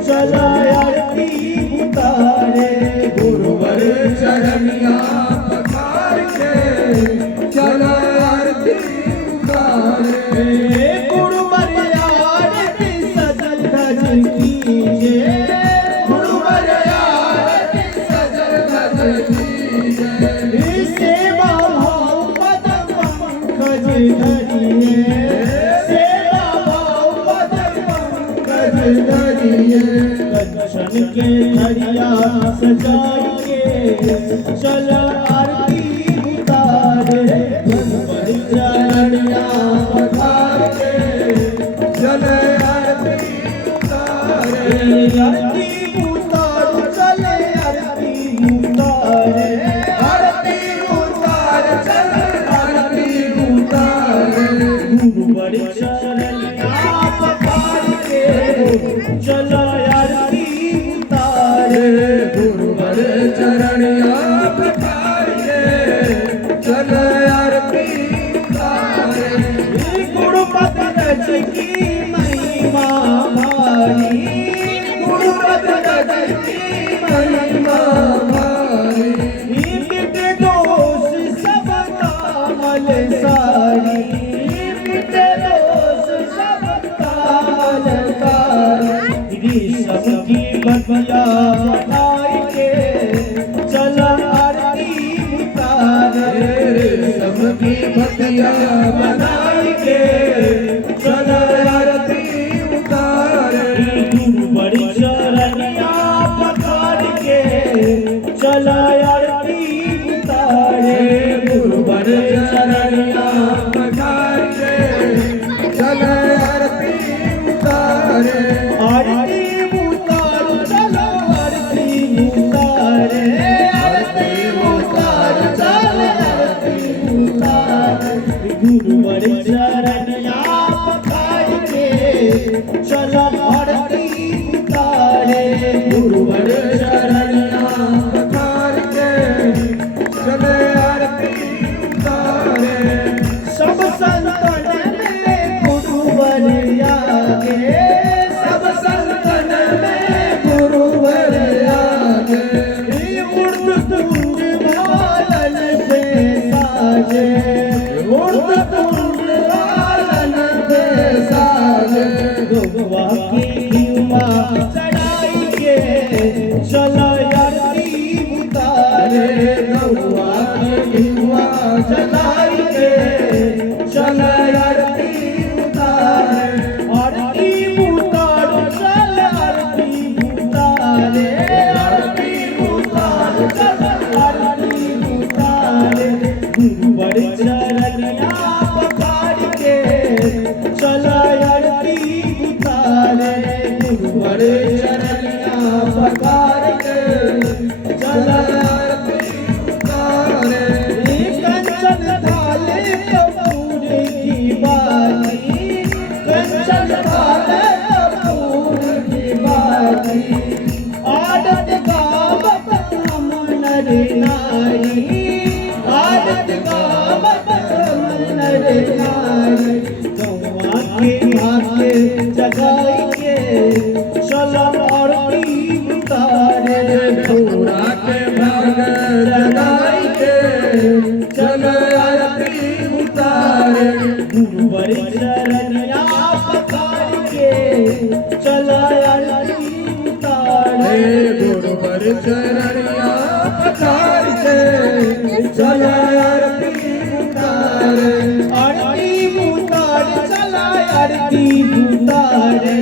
चला आरती उतारे। गुरुवर चरनिया पखाड़ के चला आरती उतारे। गुरुवर आरती सजल धज कीजे। गुरुवर आरती सजल धज कीजे। सेवा भाव पद पंकज धरिए। सेवा भाव पद पंकज धरिए। कंचन के धरिया सजाई के चल आरती उतारे। गुरुवर चरनिया पखाड़ के चला आरती उतारे। आरती उतारो चले आरती उतारे। आरती उतार चल आरती उतारे। गुरुवर चरनिया पखाड़ के चला आरती उतारे। गुरुवर चरनिया पखाड़ के चला आरती उतारे। गुरुपद रज की महिमा भारी। गुरुपद रज की महिमा भारी। मिट दोष सब कामल सारी। मिट दोष सब कामल सारी। सबकी बतिया बनाई के चला आरती उतारे। सबकी बतिया बनाई के चला आरती उतारे। गुरुवर चरनिया पखाड़ के चला आरती उतारे। गुरुवर चरनिया पखाड़ के चला आरती उतारे। आरती उतारो चलो आरती उतारे। आरती उतारो चलो आरती उतारे। चरनिया पखार के चला आरती उतारे गुरुवर चरनिया पखार के चले आरती उतारे सब संतन में गुरुवर आगे सब संतन में गुरुवर आगे उर्द कुंज मालन पे साजे उर्द कुंज मालन पे साजे गुरुआ की युवा चढ़ाई के चला आरती उतारे गुरुआ की युवा चढ़ाई के चला आरती उतारे आरती उतार चल आरती उतारे आरती उतार चल आरती उतारे गुरुवर चरनिया पखार के चला आरती उतारे गुरुवर चरनिया पखार के चला आरती उतारे कंचन थाले कपूर की बाती कंचन थाले कपूर की बाती आदत गावत हम नर नारी आदत गावत हम नर नारी गौवा के भाग्य जगाई के चला आरती उतारे घोड़ा के भाग जगाई के चला आरती उतारे गुरुवर चरनिया पखार के चला आरती उतारे गुरुवर चरनिया पखार के चला आरती उतारे आरती उतार चला आरती उतारे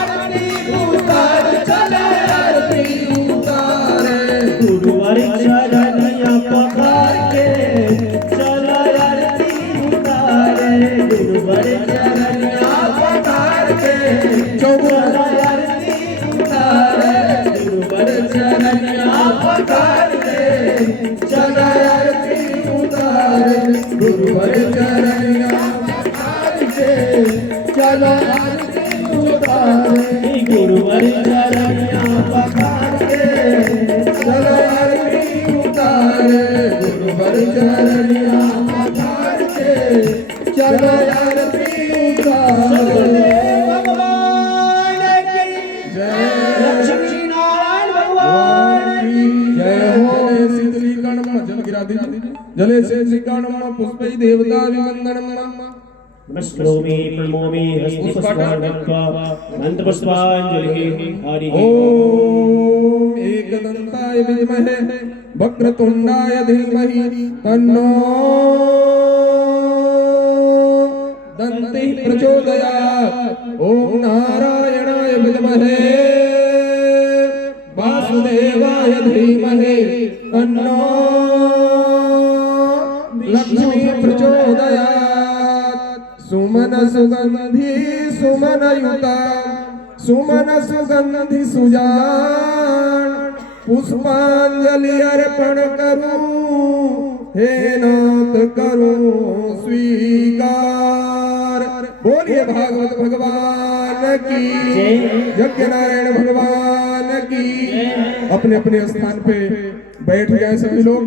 आरती उतार चला आरती उतारे गुरुवर चरनिया पखार के चला आरती उतारे गुरुवर चरनिया पखार के चला आरती उतारे गुरुवर चरनिया पखार के चला आरती उतारे गुरुवर चरनिया पखार के चला आरती उतारे गुरुवर चरनिया पखार के चला आरती उतारे गुरुवर चरनिया पखार के चला आरती उतारे भगवान की जय लक्ष्मी नारायण भगवान की जय हो शीतलीकरणम जलगिराधि जले से श्रीकरणम पुष्पै देवता विवंदनम नमस्करोमि प्रणमोमि हस्तपुष्पाणत्वा मंत्रपुष्पांजलिः हरि ओम एकदंताय विद्महे वक्रतुंडाय धीमहि तन्नो दन्तिः प्रचोदयात् ओम नारायणाय विद्महे वासुदेवाय धीमहि तन्नो लक्ष्मी प्रचोदयात् सुमन सुगंधि सुमनयुता सुमन सुगंधि सुजान पुष्पांजलि अर्पण करूं हे नाथ करूं स्वीकार। बोलिए भागवत भगवान की यज्ञ नारायण भगवान की। अपने अपने स्थान पे बैठ गए सभी लोग।